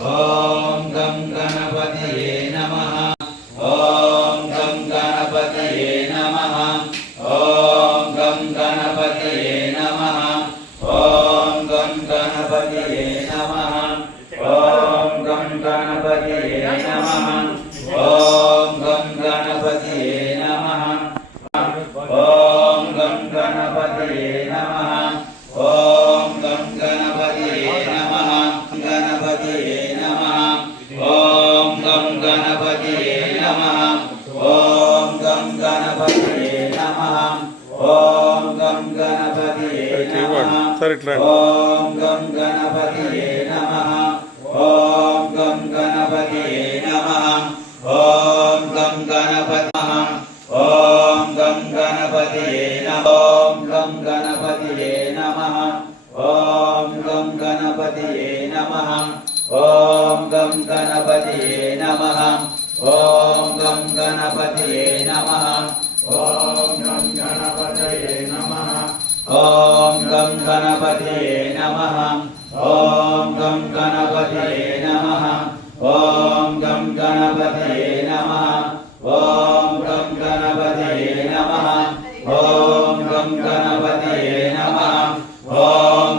ओम गं गणपतये नमः। ओम गं गणपतये नमः। ओम गं गणपतये नमः। ओम गं गणपतये नमः। ओम गं गणपतये नमः। ओम गं गणपतये नमः। ओम गं गणपतये नमः। ओम गं गणपतये नमः। गणपतये नमः। ओम गं गणपतये नमः। ओम गं गणपतये नमः। ओम गं गणपतये नमः। ओम गं गणपतये नमः। ओम गं गणपतये नमः। ओम गं गणपतये ओम गं गणपतये नमः। ओम गं गणपतये नमः। ओम गं गणपतये नमः। ओम गं गणपतये नमः। ओम गं गणपतये नमः। ओम गं गणपतये नमः। ओम गं गणपतये नमः। ओम गं गणपतये नमः। ओम गं गणपतये नमः। ओम गं गणपतये नमः। ओम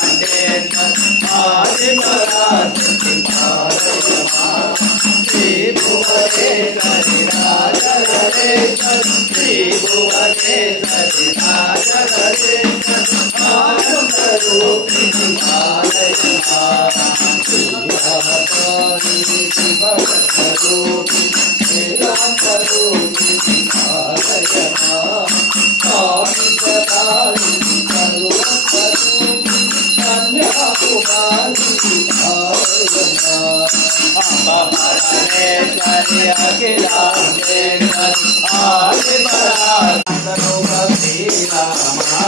Akhilante ఆది పరాశక్తి పాలయ మాం శ్రీ భువనేశ్వరి రాజరాజేశ్వరి శ్రీ భువనేశ్వరి రాజరాజేశ్వరి ఆనందరూపిణి పాలయ మాం శ్రీరామకారిణి శివరూపిణి వేదాంతరూపిణి పాలయ మాం కామితదాయిని సర్వస్వరూపిణి కన్యాకుమారి పాలయ మాం అంబపరమేశ్వరి అఖిలాండేశ్వరి ఆది పరాశక్తి శ్రీరామా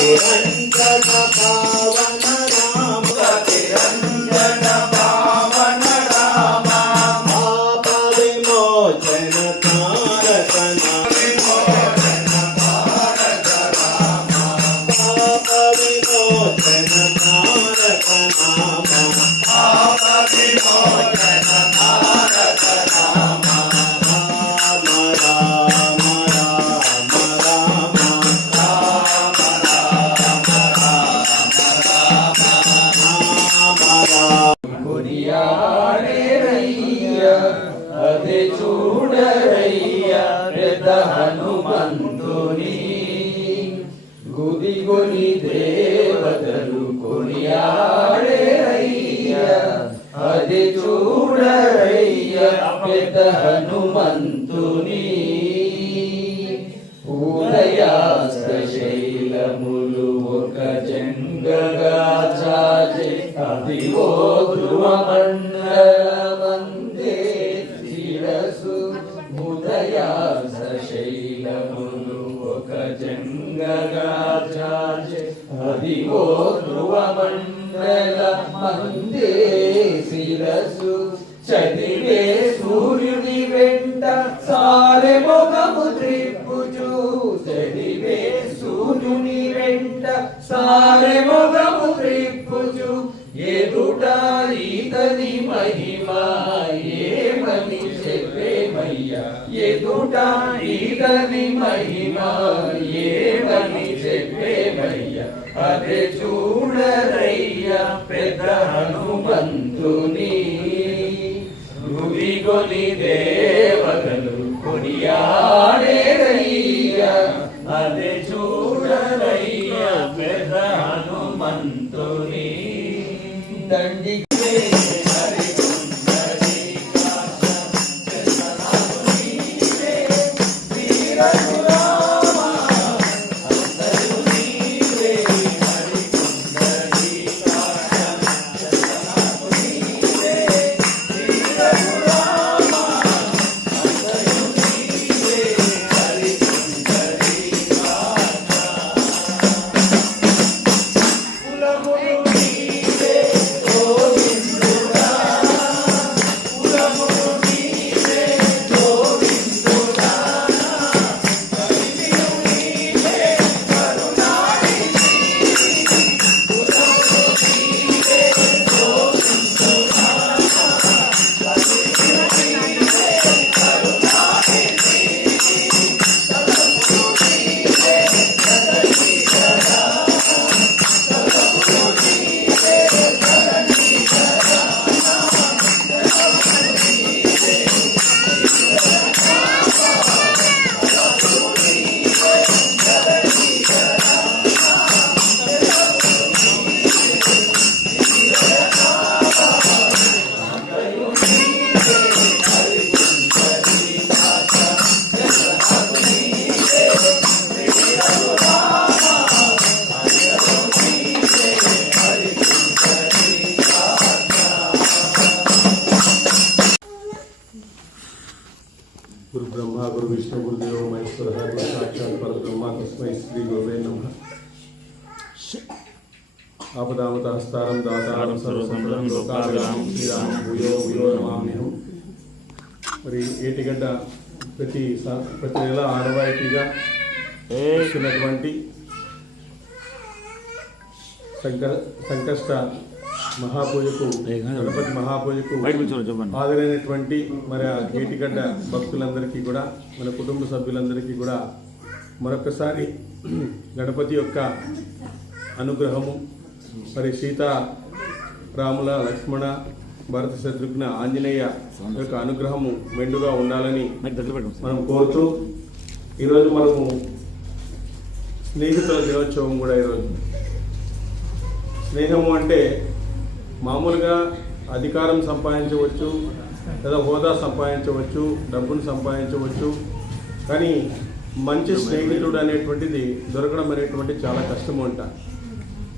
నిరంజన పావన రామ నిరంజన పావన రామ పాప విమోచన తారక విమోచన తారక రామ పాప విమోచన తారక నామ పాప విమోచన తారక రామ రామ రామ రామ అదే చూడరయ్యా పెద్ద హనుమంతుని గుదిగొని దేవతలు కొనియాడేరయ్యా అదే చూడరయ్యా పెద్ద హనుమంతుని ఉదయాస్త శైలములు ఒక జంగగా చాచే అదివో ధ్రువ మండలమందే శిరసు ఉదయాస్త శైలములు ఒక జంగగా చాచే అదివో ధ్రువ మండలమందే శిరసు చదివే సూర్యుని వెంట సారె మొగము త్రిప్పుచు చదివే సూర్యుని వెంట సారె మొగము త్రిప్పుచు ఎదుట ఈతని మహిమ ఏమని చెప్పేమయ్యా ఎదుట ఈతని మహిమ ఏమని చెప్పేమయ్యా అదే చూడరయ్యా పెద్ద హనుమంతుని గుదిగొని దేవతలు కొనియాడేరయ్యా అదే చూడరయ్యా పెద్ద హనుమంతుని దండి Oh ఆపదామతహస్తారం దాతారం సర్వసంపదం లోకాభిరామం శ్రీరామం భూయో భూయో నమామ్యహం. మరి ఏటిగడ్డ ప్రతి నెల ఆనవాయితీగా ఇస్తున్నటువంటి సంకష్ట మహాపూజకు, గణపతి మహాపూజకు హాజరైనటువంటి మరి ఆ ఏటిగడ్డ భక్తులందరికీ కూడా, మన కుటుంబ సభ్యులందరికీ కూడా మరొకసారి గణపతి యొక్క అనుగ్రహము, మరి సీతారాముల, లక్ష్మణ, భరత, శత్రుఘ్న, ఆంజనేయ యొక్క అనుగ్రహము మెండుగా ఉండాలని మనం కోరుతూ, ఈరోజు మనము స్నేహితుల దినోత్సవం కూడా. ఈరోజు స్నేహము అంటే మామూలుగా అధికారం సంపాదించవచ్చు, లేదా హోదా సంపాదించవచ్చు, డబ్బును సంపాదించవచ్చు, కానీ మంచి స్నేహితుడు అనేటువంటిది దొరకడం అనేటువంటి చాలా కష్టము అంట.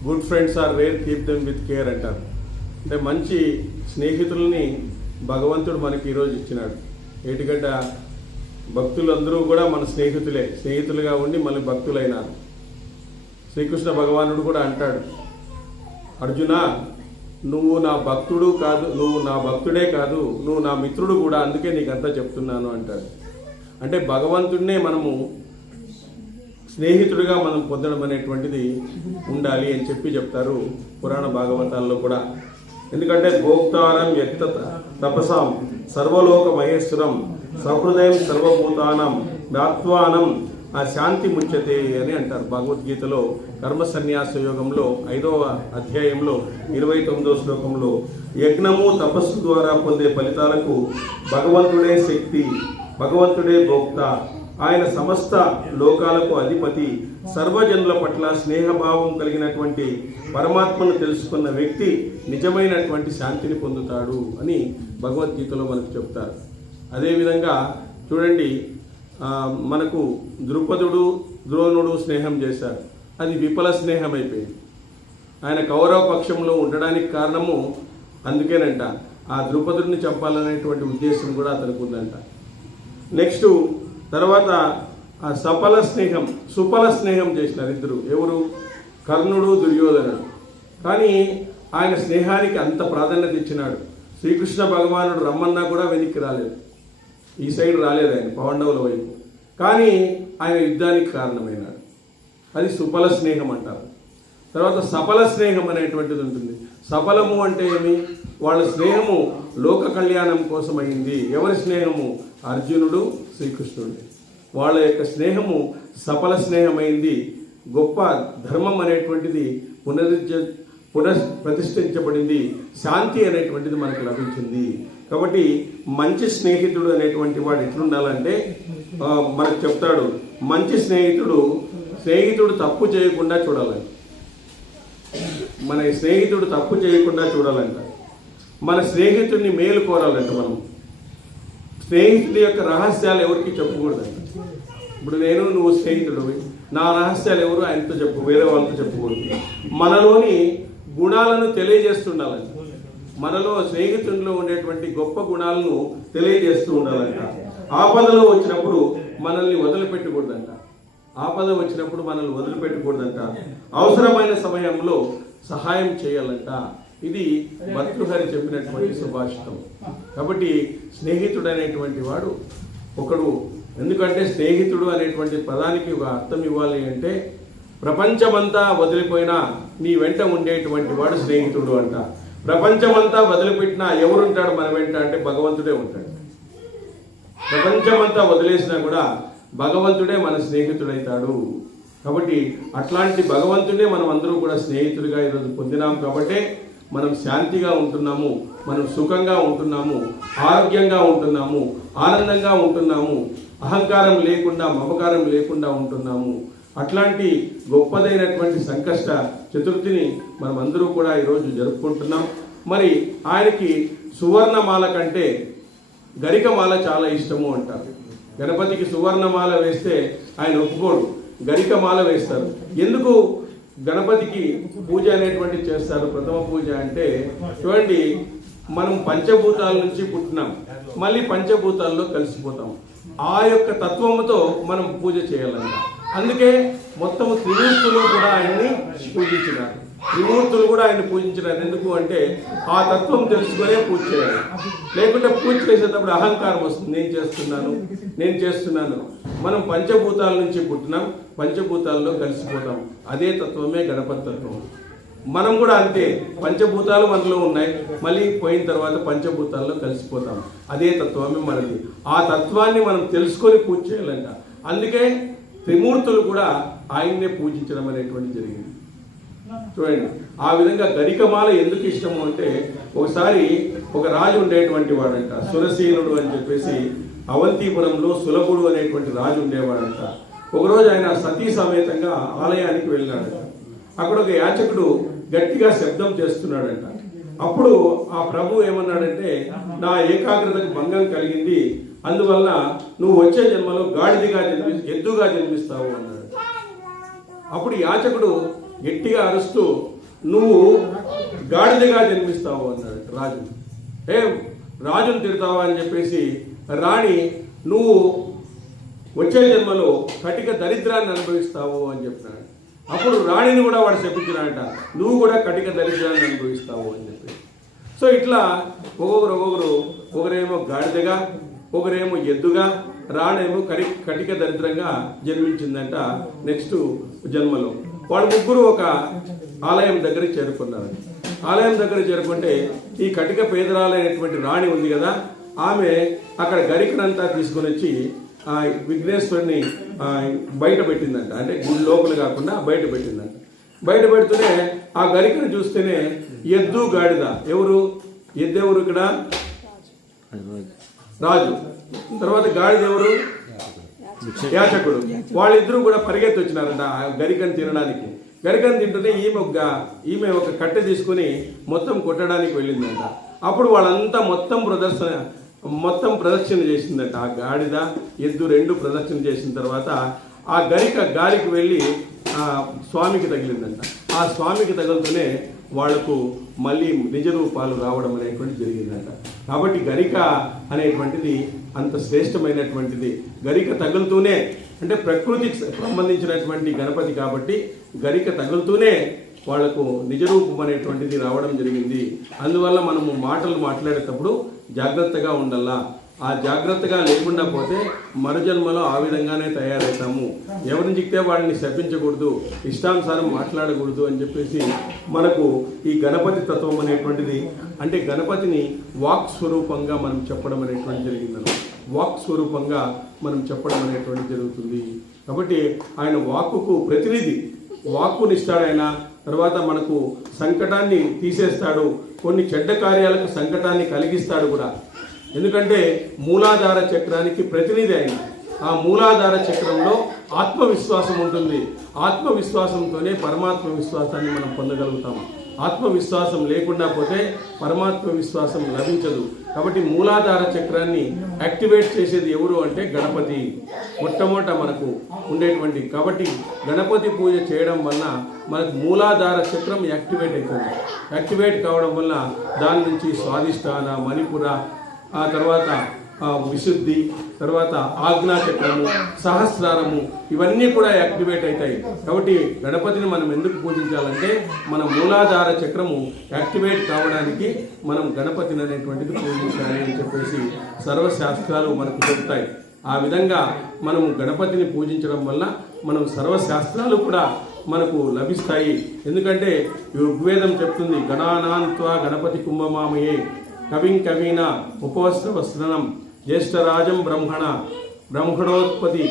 Good friends are rare, keep them with care అంటారు. అంటే మంచి స్నేహితులని భగవంతుడు మనకి ఈరోజు ఇచ్చినాడు. ఏటిగడ్డ భక్తులందరూ కూడా మన స్నేహితులుగా ఉండి మళ్ళీ భక్తులైనారు. శ్రీకృష్ణ భగవానుడు కూడా అంటాడు, అర్జున నువ్వు నా భక్తుడు కాదు, నువ్వు నా భక్తుడే కాదు, నువ్వు నా మిత్రుడు కూడా, అందుకే నీకంతా చెప్తున్నాను అంటాడు. అంటే భగవంతుడినే మనము స్నేహితుడిగా మనం పొందడం అనేటువంటిది ఉండాలి అని చెప్తారు పురాణ భాగవతాల్లో కూడా. ఎందుకంటే భోక్తారం యక్త తపసాం సర్వలోక మహేశ్వరం సహృదయం సర్వభూతానం వ్యాత్వానం ఆ శాంతి ముచ్యతే అని అంటారు భగవద్గీతలో కర్మ సన్యాస యోగంలో 5వ అధ్యాయంలో 29వ శ్లోకంలో. యజ్ఞము తపస్సు ద్వారా పొందే ఫలితాలకు భగవంతుడే శక్తి, భగవంతుడే భోక్త, ఆయన సమస్త లోకాలకు అధిపతి, సర్వజనుల పట్ల స్నేహభావం కలిగినటువంటి పరమాత్మను తెలుసుకున్న వ్యక్తి నిజమైనటువంటి శాంతిని పొందుతాడు అని భగవద్గీతలో మనకు చెప్తారు. అదేవిధంగా చూడండి, మనకు ద్రుపదుడు, ద్రోణుడు స్నేహం చేశారు, అది విఫల స్నేహం అయిపోయింది. ఆయన కౌరవ పక్షంలో ఉండడానికి కారణము అందుకేనంట, ఆ ద్రుపదుడిని చంపాలనేటువంటి ఉద్దేశం కూడా అతనికి ఉందంట. నెక్స్ట్ తర్వాత ఆ సుఫల స్నేహం చేసినారు ఇద్దరు. ఎవరు? కర్ణుడు, దుర్యోధనుడు. కానీ ఆయన స్నేహానికి అంత ప్రాధాన్యత ఇచ్చినాడు. శ్రీకృష్ణ భగవానుడు రమ్మన్నా కూడా వెనక్కి రాలేదు, ఈ సైడ్ రాలేదు ఆయన పాండవుల వైపు. కానీ ఆయన యుద్ధానికి కారణమైనాడు. అది సుఫల స్నేహం అంటారు. తర్వాత సఫల స్నేహం అనేటువంటిది ఉంటుంది. సఫలము అంటే ఏమి? వాళ్ళ స్నేహము లోక కళ్యాణం కోసం అయింది. ఎవరి స్నేహము? అర్జునుడు, శ్రీకృష్ణుడు. వాళ్ళ యొక్క స్నేహము సఫల స్నేహమైంది. గొప్ప ధర్మం అనేటువంటిది పునఃప్రతిష్ఠించబడింది. శాంతి అనేటువంటిది మనకు లభించింది. కాబట్టి మంచి స్నేహితుడు అనేటువంటి వాడు ఎట్లుండాలంటే మనకు చెప్తాడు, మంచి స్నేహితుడు తప్పు చేయకుండా చూడాలంట. మన స్నేహితుడు తప్పు చేయకుండా చూడాలంట. మన స్నేహితుడిని మేలు కోరాలంట. మనం స్నేహితుడి యొక్క రహస్యాలు ఎవరికి చెప్పకూడదంట. ఇప్పుడు నువ్వు స్నేహితుడు, నా రహస్యాలు ఎవరు ఆయనతో వేరే వాళ్ళతో చెప్పకూడదు. మనలోని గుణాలను తెలియజేస్తుండాలంట. మనలో స్నేహితుల్లో ఉండేటువంటి గొప్ప గుణాలను తెలియజేస్తూ ఉండాలంట. ఆపదలో వచ్చినప్పుడు మనల్ని వదిలిపెట్టకూడదంట. అవసరమైన సమయంలో సహాయం చేయాలంట. ఇది భర్తృహరి చెప్పినటువంటి సుభాషితం. కాబట్టి స్నేహితుడు అనేటువంటి వాడు ఒకడు. ఎందుకంటే స్నేహితుడు అనేటువంటి పదానికి ఒక అర్థం ఇవ్వాలి అంటే, ప్రపంచమంతా వదిలిపోయినా నీ వెంట ఉండేటువంటి వాడు స్నేహితుడు అంట. ప్రపంచమంతా వదిలిపెట్టినా ఎవరుంటాడు మన వెంట అంటే భగవంతుడే ఉంటాడు. ప్రపంచమంతా వదిలేసినా కూడా భగవంతుడే మన స్నేహితుడైతాడు. కాబట్టి అట్లాంటి భగవంతుడే మనం అందరూ కూడా స్నేహితుడిగా ఈరోజు పొందినాం. కాబట్టి మనం శాంతిగా ఉంటున్నాము, మనం సుఖంగా ఉంటున్నాము, ఆరోగ్యంగా ఉంటున్నాము, ఆనందంగా ఉంటున్నాము, అహంకారం లేకుండా, మమకారం లేకుండా ఉంటున్నాము. అట్లాంటి గొప్పదైనటువంటి సంకష్ట చతుర్థిని మనం అందరూ కూడా ఈరోజు జరుపుకుంటున్నాం. మరి ఆయనకి సువర్ణమాల కంటే గరికమాల చాలా ఇష్టము అంటారు. గణపతికి సువర్ణమాల వేస్తే ఆయన ఒప్పుకోడు, గరికమాల వేస్తారు. ఎందుకు గణపతికి పూజ అనేటువంటిది చేస్తారు? ప్రథమ పూజ అంటే చూడండి, మనం పంచభూతాల నుంచి పుట్టినాం, మళ్ళీ పంచభూతాల్లో కలిసిపోతాం. ఆ యొక్క తత్వముతో మనం పూజ చేయాలన్న. అందుకే మొత్తము త్రిమూర్తులు కూడా ఆయన్ని పూజించినారు. త్రిమూర్తులు కూడా ఆయన పూజించినారు. ఎందుకు అంటే ఆ తత్వం తెలుసుకునే పూజ చేయాలి. లేకుంటే పూజ చేసేటప్పుడు అహంకారం వస్తుంది, నేను చేస్తున్నాను. మనం పంచభూతాల నుంచి పుట్టినాం, పంచభూతాల్లో కలిసిపోతాం. అదే తత్వమే గణపతి తత్వం. మనం కూడా అంతే, పంచభూతాలు మనలో ఉన్నాయి, మళ్ళీ పోయిన తర్వాత పంచభూతాల్లో కలిసిపోతాం. అదే తత్వమే మనది. ఆ తత్వాన్ని మనం తెలుసుకొని పూజ చేయాలంట. అందుకే త్రిమూర్తులు కూడా ఆయన్నే పూజించడం అనేటువంటి జరిగింది. చూడండి, ఆ విధంగా గరికమాల ఎందుకు ఇష్టము అంటే, ఒకసారి ఒక రాజు ఉండేటువంటి వాడంట, సురసేనుడు అని చెప్పేసి. అవంతిపురంలో సులభుడు అనేటువంటి రాజు ఉండేవాడంట. ఒకరోజు ఆయన సతీ సమేతంగా ఆలయానికి వెళ్ళాడంట. అక్కడ ఒక యాచకుడు గట్టిగా శబ్దం చేస్తున్నాడంట. అప్పుడు ఆ ప్రభు ఏమన్నాడంటే, నా ఏకాగ్రతకు భంగం కలిగింది, అందువల్ల నువ్వు వచ్చే జన్మలో ఎద్దుగా జన్మిస్తావు అన్నాడు. అప్పుడు యాచకుడు గట్టిగా అరుస్తూ, నువ్వు గాడిదగా జన్మిస్తావు అన్నాడు రాజు. రాజును తిడతావా అని చెప్పేసి రాణి, నువ్వు వచ్చే జన్మలో కటిక దరిద్రాన్ని అనుభవిస్తావు అని చెప్పినాడు. అప్పుడు రాణిని కూడా వాడు చెప్పించినాడట, నువ్వు కూడా కటిక దరిద్రాన్ని అనుభవిస్తావు అని చెప్పి. సో ఇట్లా ఒకరేమో గాడిదగా, ఒకరేమో ఎద్దుగా, రాణేమో కటిక దరిద్రంగా జన్మించిందంట. నెక్స్ట్ జన్మలో వాళ్ళు ముగ్గురు ఒక ఆలయం దగ్గరికి చేరుకున్నారు. ఆలయం దగ్గర చేరుకుంటే ఈ కటిక పేదరాలైనటువంటి రాణి ఉంది కదా, ఆమె అక్కడ గరికనంతా తీసుకొని వచ్చి విఘ్నేశ్వరుని బయట పెట్టిందంట. అంటే గుడి లోపల కాకుండా బయట పెట్టిందంట. బయట పెడుతూనే ఆ గరికను చూస్తేనే ఎద్దు గాడిద, ఎద్దెవరు ఇక్కడ? రాజు. తర్వాత గాడిద ఎవరు? యాచకుడు. వాళ్ళిద్దరూ కూడా పరిగెత్తి వచ్చినారంట ఆ గరికను తినడానికి. గరికను తింటూనే ఈమె ఒక కట్టె తీసుకుని మొత్తం కొట్టడానికి వెళ్ళిందంట. అప్పుడు వాళ్ళంతా మొత్తం ప్రదక్షిణ చేసిందంట. ఆ గాడిద, ఎద్దు రెండు ప్రదక్షిణ చేసిన తర్వాత ఆ గరిక గాలికి వెళ్ళి స్వామికి తగిలిందంట. ఆ స్వామికి తగులుతూనే వాళ్లకు మళ్ళీ నిజ రూపాలు రావడం అనేటువంటి జరిగిందంట. కాబట్టి గరిక అనేటువంటిది అంత శ్రేష్టమైనటువంటిది. గరిక తగులుతూనే, అంటే ప్రకృతికి సంబంధించినటువంటి గణపతి కాబట్టి గరిక తగులుతూనే వాళ్లకు నిజరూపం అనేటువంటిది రావడం జరిగింది. అందువల్ల మనము మాటలు మాట్లాడేటప్పుడు జాగ్రత్తగా ఉండాలా. ఆ జాగ్రత్తగా లేకుండా పోతే మరుజన్మలో ఆ విధంగానే తయారవుతాము. ఎవరిని చిక్తే వాడిని శపించకూడదు, ఇష్టానుసారం మాట్లాడకూడదు అని చెప్పేసి మనకు ఈ గణపతి తత్వం అనేటువంటిది, అంటే గణపతిని వాక్ స్వరూపంగా మనం చెప్పడం అనేటువంటి జరిగిందన్నమాట. వాక్ స్వరూపంగా మనం చెప్పడం అనేటువంటి జరుగుతుంది. కాబట్టి ఆయన వాక్కుకు ప్రతినిధి, వాక్కునిస్తాడు ఆయన. తర్వాత మనకు సంకటాన్ని తీసేస్తాడు, కొన్ని చెడ్డ కార్యాలకు సంకటాన్ని కలిగిస్తాడు కూడా. ఎందుకంటే మూలాధార చక్రానికి ప్రతినిధి ఆయన. ఆ మూలాధార చక్రంలో ఆత్మవిశ్వాసం ఉంటుంది. ఆత్మవిశ్వాసంతోనే పరమాత్మ విశ్వాసాన్ని మనం పొందగలుగుతాము. ఆత్మవిశ్వాసం లేకుండా పోతే పరమాత్మ విశ్వాసం లభించదు. కాబట్టి మూలాధార చక్రాన్ని యాక్టివేట్ చేసేది ఎవరు అంటే గణపతి, మొట్టమొదట మనకు ఉండేటువంటి. కాబట్టి గణపతి పూజ చేయడం వల్ల మనకు మూలాధార చక్రం యాక్టివేట్ అవుతుంది. యాక్టివేట్ కావడం వల్ల దాని నుంచి స్వాదిష్టాన, మణిపుర, ఆ తర్వాత విశుద్ధి, తర్వాత ఆజ్ఞా చక్రము, సహస్రారము, ఇవన్నీ కూడా యాక్టివేట్ అవుతాయి. కాబట్టి గణపతిని మనం ఎందుకు పూజించాలంటే మన మూలాధార చక్రము యాక్టివేట్ కావడానికి మనం గణపతిని అనేటువంటిది పూజించాలి అని చెప్పేసి సర్వశాస్త్రాలు మనకు చెప్తాయి. ఆ విధంగా మనము గణపతిని పూజించడం వల్ల మనం సర్వశాస్త్రాలు కూడా మనకు లభిస్తాయి. ఎందుకంటే ఋగ్వేదం చెప్తుంది, గణానాన్త్వా గణపతి కుంభమామయే కవిం కవీన ఉపవస్త్రవస్త్రణం జ్యేష్ఠరాజం బ్రహ్మణోత్పత్తి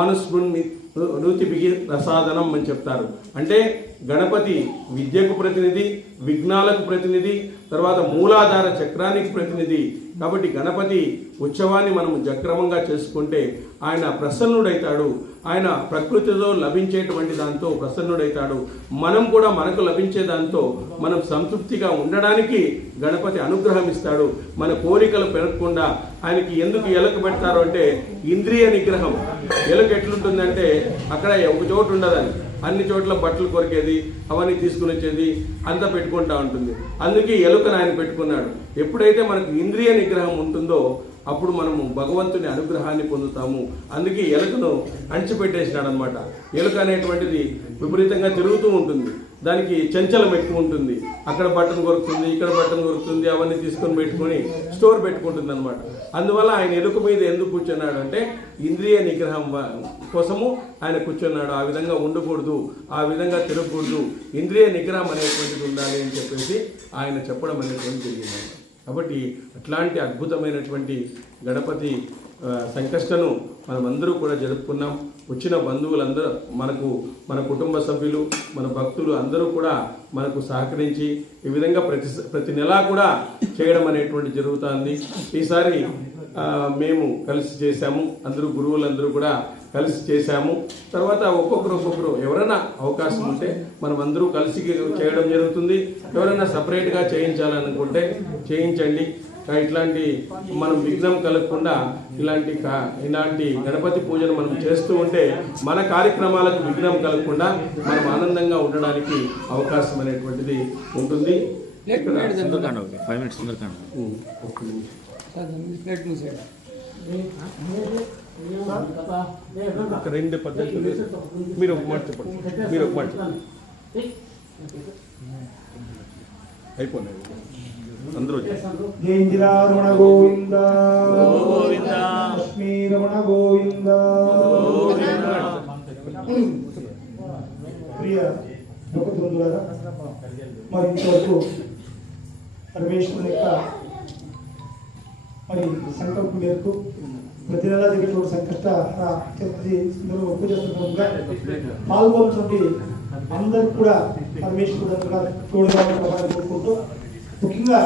ఆనుస్మృతి నూతిపిగి ప్రసాదనం అని చెప్తారు. అంటే గణపతి విద్యకు ప్రతినిధి, విఘ్నాలకు ప్రతినిధి, తర్వాత మూలాధార చక్రానికి ప్రతినిధి. కాబట్టి గణపతి ఉత్సవాన్ని మనం సక్రమంగా చేసుకుంటే ఆయన ప్రసన్నుడైతాడు. ఆయన ప్రకృతిలో లభించేటువంటి దాంతో ప్రసన్నుడైతాడు. మనం కూడా మనకు లభించే దాంతో మనం సంతృప్తిగా ఉండడానికి గణపతి అనుగ్రహం ఇస్తాడు. మన కోరికలు పెరగకుండా ఆయనకి ఎందుకు ఎలుక పెడతారు అంటే ఇంద్రియ నిగ్రహం. ఎలుక ఎట్లుంటుందంటే అక్కడ ఒక చోటు ఉండదని, అన్ని చోట్ల బట్టలు కొరికేది, అవన్నీ తీసుకుని వచ్చేది, అంతా పెట్టుకుంటా ఉంటుంది. అందుకే ఎలుకను ఆయన పెట్టుకున్నాడు. ఎప్పుడైతే మనకు ఇంద్రియ నిగ్రహం ఉంటుందో అప్పుడు మనము భగవంతుని అనుగ్రహాన్ని పొందుతాము. అందుకే ఎలుకను అణిచిపెట్టేసినాడు అనమాట. ఎలుక అనేటువంటిది విపరీతంగా తిరుగుతూ ఉంటుంది. దానికి చంచలం ఎక్కువ ఉంటుంది. అక్కడ బట్టన్ కొరుకుతుంది, ఇక్కడ బట్టన్ కొరుకుతుంది, అవన్నీ తీసుకొని పెట్టుకొని స్టోర్ పెట్టుకుంటుంది అనమాట. అందువల్ల ఆయన ఎలుక మీద ఎందుకు కూర్చున్నాడు అంటే ఇంద్రియ నిగ్రహం కోసము ఆయన కూర్చున్నాడు. ఆ విధంగా ఉండకూడదు, ఆ విధంగా తిరగకూడదు, ఇంద్రియ నిగ్రహం అనేటువంటిది ఉండాలి అని చెప్పేసి ఆయన చెప్పడం అనేటువంటి జరిగింది. కాబట్టి అట్లాంటి అద్భుతమైనటువంటి గణపతి సంకష్టను మనమందరూ కూడా జరుపుకున్నాం. వచ్చిన బంధువులందరూ మన కుటుంబ సభ్యులు, మన భక్తులు అందరూ కూడా మనకు సహకరించి ఈ విధంగా ప్రతి నెలా కూడా చేయడం అనేటువంటి జరుగుతుంది. ఈసారి మేము కలిసి చేశాము, అందరూ గురువులందరూ కూడా కలిసి చేశాము. తర్వాత ఒక్కొక్కరు ఎవరైనా అవకాశం ఉంటే మనం అందరూ కలిసి చేయడం జరుగుతుంది. ఎవరైనా సపరేట్గా చేయించాలనుకుంటే చేయించండి. ఇట్లాంటి మనం విఘ్నం కలగకుండా ఇలాంటి గణపతి పూజను మనం చేస్తూ ఉంటే మన కార్యక్రమాలకు విఘ్నం కలగకుండా మనం ఆనందంగా ఉండడానికి అవకాశం అనేటువంటిది ఉంటుంది. రెండు పద్ధతులు మీరు ఒక మాట చెప్పండి. అయిపోయినాయి అందరూ. జై ఇందిరారమణ గోవింద లక్ష్మీ రమణ గోవింద. ప్రియ భక్తులారా, మరి ఇంతవరకు పరమేశ్వరుని యొక్క మరి సంకల్పం మేరకు ప్రతి నెల జరిగే సంకష్ట చతుర్థి పూజ సందర్భంగా పాల్గొన్నటువంటి అందరూ కూడా పరమేశ్వరుడు తోడుగా కోరుకుంటూ, ముఖ్యంగా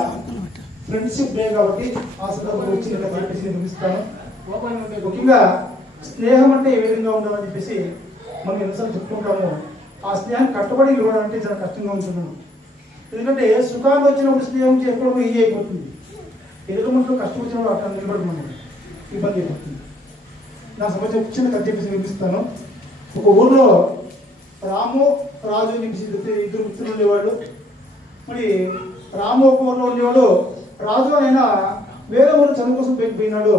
ఫ్రెండ్షిప్ డే కాబట్టి ఆ సందర్భంలో వచ్చి నిర్మిస్తాను. ముఖ్యంగా స్నేహం అంటే ఏ విధంగా ఉండాలని చెప్పేసి మనం ఎన్నిసార్లు చెప్పుకుంటాము. ఆ స్నేహం కట్టుబడి నిలవడాలంటే చాలా కష్టంగా ఉంటున్నాను. ఎందుకంటే సుఖాలు వచ్చినప్పుడు స్నేహం చేసుకోవడం ఈజీ అయిపోతుంది. ఎదురు మనుషులు కష్టం వచ్చినప్పుడు అట్లా నిలబడి మనం ఇబ్బంది అయిపోతుంది. నా సంబంధించిన చిన్న కథ చెప్పేసి నిర్మిస్తాను. ఒక ఊర్లో రాము రాజు నిమిషి ఇద్దరు మిత్రులు ఉండేవాళ్ళు. మరి రాము ఒక ఊర్లో ఉండేవాడు, రాజు ఆయన వేరే ఊరు చదువు కోసం పోయినాడు.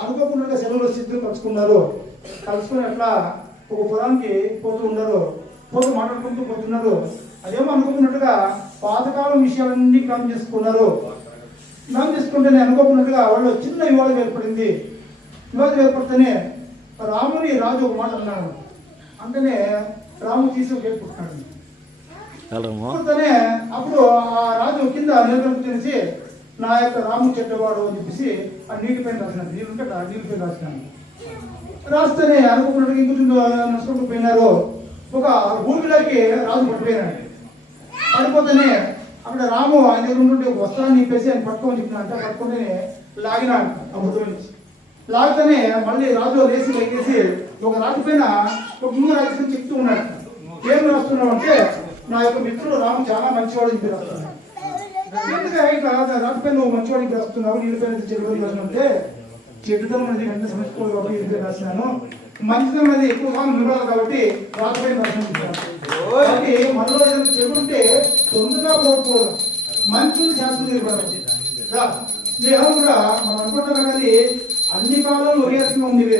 అనుకోకుండా సెలవులు వచ్చి ఇద్దరు కలుసుకుని అట్లా ఒక పొలానికి పోతూ ఉన్నారు. పోతూ మాట్లాడుకుంటూ పోతున్నారు. అదేమో అనుకున్నట్టుగా పాతకాలం విషయాలన్నీ జ్ఞాపకం చేసుకున్నారు. జ్ఞాపకం చేసుకుంటేనే అనుకోకున్నట్టుగా వాళ్ళు చిన్న వివాదం ఏర్పడింది. వివాదం ఏర్పడితేనే రాముని రాజు ఒక మాట అన్నాడు. అంటేనే రాము తీసి కేట్టుకుంటున్నాడు. అప్పుడు ఆ రాజు కింద నిలబెట్టి నా యొక్క రాము చెడ్డవాడు అని చెప్పేసి ఆ నీటి పైన రాసినాడు. నీళ్ళుంటే నీళ్ళ పైన రాసినాను. రాస్తేనే అనుకున్నట్టుగా ఇంకొంచెం నడుచుకుంటూ పోయినారు. ఒక భూమిలోకి రాజు పడిపోయినాడు. పడిపోతేనే అక్కడ రాము ఆయన దగ్గర ఉంటుంటే ఒక వస్త్రాన్ని నింపేసి ఆయన పట్టుకొని చెప్పినంట. పట్టుకుంటేనే లాగినాడు ఆ బుద్ధ నుంచి. లాగితేనే మళ్ళీ రాజు లేచి లెక్కేసి ఒక రాజు పైన ఒక ముందు రాజు చెప్తూ ఉన్నాడు. ఏం రాస్తున్నావు అంటే, నా యొక్క మిత్రుడు రాము చాలా మంచివాడు చెప్పి రాస్తున్నాడు. ఎందుకంటే ఇట్లా రాజుపై నువ్వు మంచివాడికి రాస్తున్నావు, నీళ్ళ పైన చెడు రాసినంటే చెడుదం అనేది వెంటనే సమస్యకోవాలి కాబట్టి ఇంటి రాసినాను. మంచిదం అనేది ఎక్కువ కాలం నిలబడాలి కాబట్టి రాజుపై రాసినాను. కాబట్టి మనలో ఏదైనా చెడు ఉంటే తొందరగా పోకపోదు, మంచి శాస్త్రం నిలబడాలి. స్నేహం కూడా మనం అనుకుంటాం కానీ అన్ని కాలంలో ఒకే రకంగా ఉండేది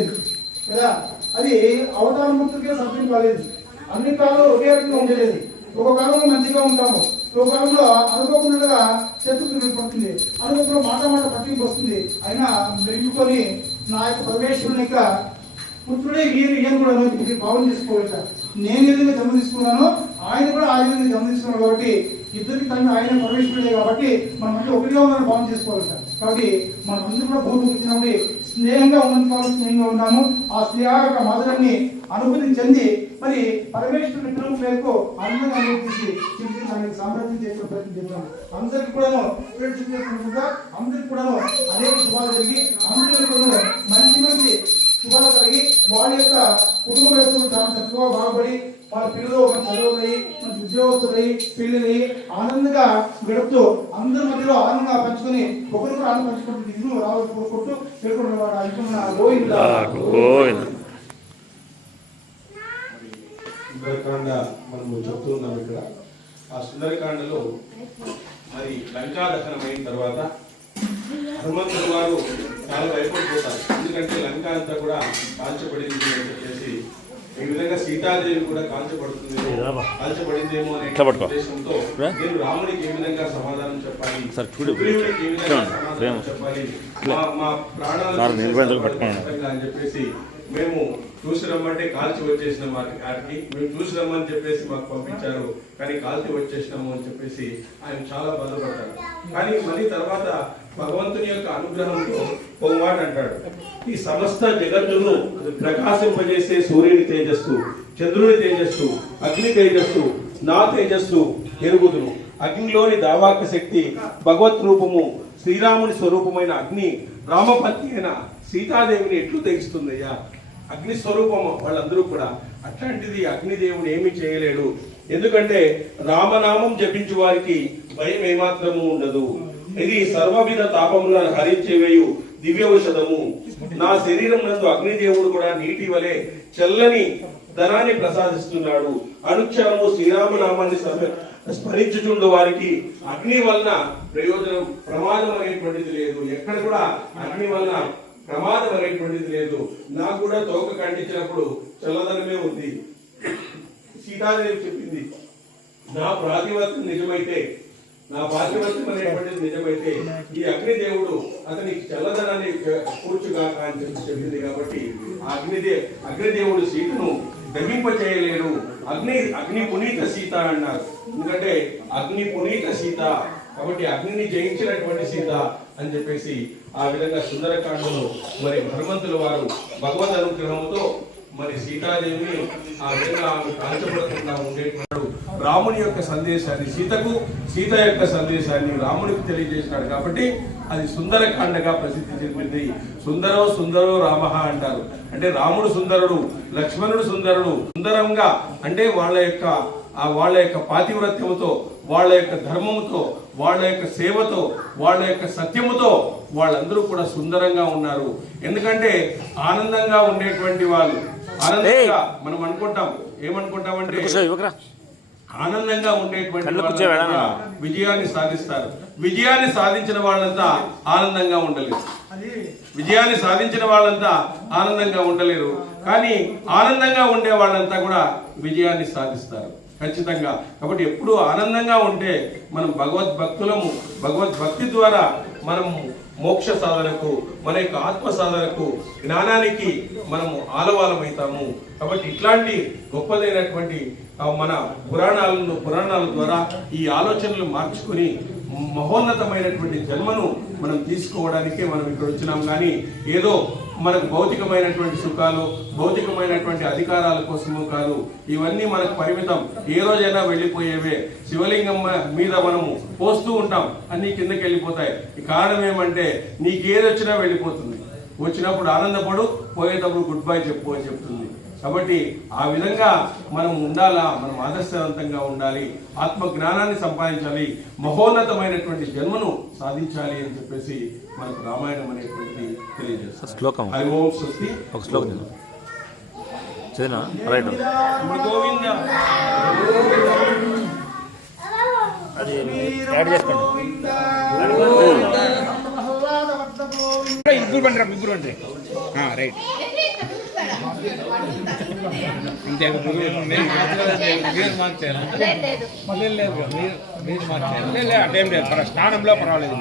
కదా. అది అవతారం గుర్తుకే సత్యం కాలేదు. అన్ని కాలంలో ఒకే రకంగా ఉండలేదు. ఒక కాలంలో మంచిగా ఉంటాము, ఒక కాలంలో అనుకోకుండా శత్రుత్వం ఏర్పడుతుంది, అనుకోకుండా మాట పట్టింపు వస్తుంది. అయినా మెరుగుకొని నా యొక్క పరమేశ్వరుని యొక్క పుత్రుడే వీరు ఈయన కూడా భావన చేసుకోవాలి. నేను ఏ విధంగా జన్మ తీసుకున్నానో ఆయన కూడా ఆ విధంగా జన్మ తీసుకున్నాను. కాబట్టి ఇద్దరికి తన ఆయన పరమేశ్వరుడే కాబట్టి మనం అంటే ఒకటిగా ఉందని భావన చేసుకోవాలి. కాబట్టి మనం అందరూ కూడా భూమికి వచ్చినప్పుడు స్నేహంగా ఉన్నందుకు స్నేహంగా ఉన్నాము. ఆ స్నేహ యొక్క మాధురాన్ని అనుభూతి చెంది మరి పరమేశ్వరుని పిలుపు మేరకు ఆనందంగా అనుభూతి చిన్న సామ్రాజ్యం చేసే ప్రయత్నం చేద్దాం. అందరికి కూడాను అందరికి కూడాను అనేక శుభాలు జరిగి అందరికీ కూడా మంచి శుభాలు కలిగి వాళ్ళ యొక్క కుటుంబ వ్యవస్థలు చాలా చక్కగా బాగుపడి వాళ్ళ పిల్లలు మంచి చదువులయ్యి మంచి ఉద్యోగస్తులై పిల్లలు ఆనందంగా గడుపుతూ అందరి మధ్యలో ఆనందంగా పంచుకొని ఒకరికొకరు ఆనందం పంచుకుంటుంది. ఇల్లు రావాలి కోరుకుంటూ పేర్కొన్న వాడు అనుకున్న గోవింద. సుందరకాండ మనము చెప్తున్నాం ఇక్కడ. ఆ సుందరకాండలో మరి లంకా దహనం అయిన తర్వాత హనుమంతుడు వారు చాలా భయపడిపోతారు. ఎందుకంటే లంక అంతా కూడా కాల్చబడింది అని చెప్పేసి ఈ విధంగా సీతాదేవి కూడా కాల్చబడిందేమో అనే ఉద్దేశంతో నేను రాముడికి ఏ విధంగా సమాధానం చెప్పాలి, సుగ్రీవుడికి ఏ విధంగా సమాధానం చెప్పాలి, మా ప్రాణాలు అని చెప్పేసి మేము చూసి రమ్మంటే కాల్చి వచ్చేసిన వారికి మేము చూసి రమ్మని చెప్పేసి మాకు పంపించారు, కానీ కాల్చి వచ్చేసినాము అని చెప్పేసి ఆయన చాలా బాధపడ్డారు. కానీ మళ్ళీ తర్వాత భగవంతుని యొక్క అనుగ్రహంతో ఒక మాట అంటాడు, ఈ సమస్త జగత్తును ప్రకాశింపజేసే సూర్యుని తేజస్సు, చంద్రుని తేజస్సు, అగ్ని తేజస్సు, నా తేజస్సు ఎరుగుదును. అగ్నిలోని దావాక శక్తి భగవత్ రూపము, శ్రీరాముని స్వరూపమైన అగ్ని రామపత్ని అయిన సీతాదేవిని ఎట్లు తెగిస్తుందయ్యా. అగ్ని స్వరూపము వాళ్ళందరూ కూడా. అట్లాంటిది అగ్నిదేవుడు ఏమీ చేయలేడు. ఎందుకంటే రామనామం జపించు వారికి భయం ఏమాత్రము ఉండదు. ఇది సర్వవిధ తాపములను హరించేవేయు దివ్యౌషధము. నా శరీరం నందు అగ్నిదేవుడు కూడా నీటి వలె చల్లని ధనాన్ని ప్రసాదిస్తున్నాడు. అనుక్షణము శ్రీరామనామాన్ని స్మరించుచుండు వారికి అగ్ని వలన ప్రయోజనం, ప్రమాదం అనేటువంటిది లేదు. ఎక్కడ కూడా అగ్ని వలన ప్రమాదం అనేటువంటిది లేదు. నాకు కూడా తోక ఖండించినప్పుడు చల్లదనమే ఉంది. సీతాదేవి చెప్పింది, నా ప్రాతిపత్యం నిజమైతే, నా పాతిపత్యం అనేటువంటిది నిజమైతే ఈ అగ్నిదేవుడు అతనికి చల్లదనాన్ని కూర్చుగాక అని చెప్పింది. కాబట్టి అగ్నిదేవుడు సీతను దహింప చేయలేడు. అగ్ని పునీత సీత అన్నారు. ఎందుకంటే అగ్ని పునీత సీత కాబట్టి అగ్నిని జయించినటువంటి సీత అని చెప్పేసి ఆ విధంగా సుందరకాండలో మరి హనుమంతుల వారు భగవద్ అనుగ్రహంతో మరి సీతాదేవిని ఆ విధంగా ఆమె కాల్చబడకుండా ఉండేటప్పుడు రాముని యొక్క సందేశాన్ని సీత యొక్క సందేశాన్ని రామునికి తెలియజేసినాడు. కాబట్టి అది సుందరకాండగా ప్రసిద్ధి చెందింది. సుందరో రామ అంటారు. అంటే రాముడు సుందరుడు, లక్ష్మణుడు సుందరుడు. సుందరంగా అంటే వాళ్ళ యొక్క పాతివ్రత్యముతో, వాళ్ళ యొక్క ధర్మముతో, వాళ్ళ యొక్క సేవతో, వాళ్ళ యొక్క సత్యముతో వాళ్ళందరూ కూడా సుందరంగా ఉన్నారు. ఎందుకంటే ఆనందంగా ఉండేటువంటి వాళ్ళు, ఆనందంగా మనం ఏమనుకుంటామంటే ఆనందంగా ఉండేటువంటి విజయాన్ని సాధిస్తారు. విజయాన్ని సాధించిన వాళ్ళంతా ఆనందంగా ఉండలేరు. విజయాన్ని సాధించిన వాళ్ళంతా ఆనందంగా ఉండలేరు. కానీ ఆనందంగా ఉండే వాళ్ళంతా కూడా విజయాన్ని సాధిస్తారు ఖచ్చితంగా. కాబట్టి ఎప్పుడు ఆనందంగా ఉంటే మనం భగవద్భక్తి ద్వారా మనం మోక్ష సాధనకు, మన యొక్క ఆత్మ సాధనకు, జ్ఞానానికి మనము ఆలవాలమవుతాము. కాబట్టి ఇట్లాంటి గొప్పదైనటువంటి మన పురాణాల ద్వారా ఈ ఆలోచనలు మార్చుకుని మహోన్నతమైనటువంటి జన్మను మనం తీసుకోవడానికే మనం ఇక్కడ వచ్చినాం. కానీ ఏదో మనకు భౌతికమైనటువంటి సుఖాలు, భౌతికమైనటువంటి అధికారాల కోసమో కాదు. ఇవన్నీ మనకు పరిమితం, ఏ రోజైనా వెళ్ళిపోయేవే. శివలింగం మీద మనము పోస్తూ ఉంటాం, అన్ని కిందకి వెళ్ళిపోతాయి. ఈ కారణం ఏమంటే నీకేది వచ్చినా వెళ్ళిపోతుంది. వచ్చినప్పుడు ఆనందపడు, పోయేటప్పుడు గుడ్ బై చెప్పు అని చెప్తుంది. కాబట్టి ఆ విధంగా మనం ఉండాలా, మనం ఆదర్శవంతంగా ఉండాలి, ఆత్మ జ్ఞానాన్ని సంపాదించాలి, మహోన్నతమైనటువంటి జన్మను సాధించాలి అని చెప్పేసి మనకు రామాయణం అనేటువంటిది తెలియజేస్తుంది. శ్లోకం ఒక శ్లోకం చదివినా రైట్. గోవింద అది యాడ్ చేసుకోండి. ముగ్గురు అంటే రైట్ అంతే. మీరు మార్చారా? లేదు మీరు మార్చారు. లేదు అటేం లేదు, స్నానంలో పర్వాలేదు.